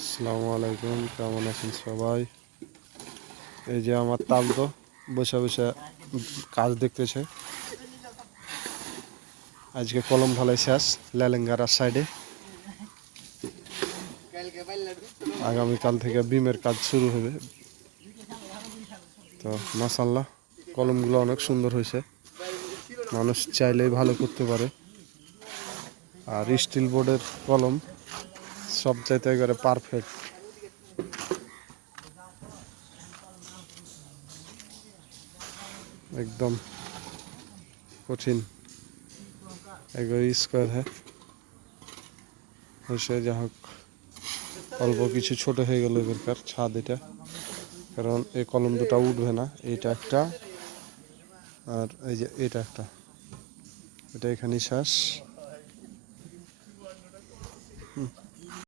আসসালামু আলাইকুম, কেমন আছেন সবাই? এই যে আমার তালতো বসে বসে কাজ দেখতেছে। আজকে কলম ঢালাই শেষ লেলেঙ্গারার সাইডে। আগামীকাল থেকে বিমের কাজ শুরু হবে। তো মাশাআল্লাহ কলমগুলো অনেক সুন্দর হয়েছে, মানুষ চাইলেই ভালো করতে পারে। আর স্টিল বোর্ডের কলম সব চাইতে একেবারে পারফেক্ট। एकदम কঠিন, একবারে স্কোয়ার হ্যাঁ হয়েছে। যা হোক অল্প কিছু ছোট হয়ে গেল এবারকার ছাদ এটা, কারণ এই কলম দুটা উঠবে না। এইটা একটা আর এই যে এটা একটা, এটা এখানে শেষ।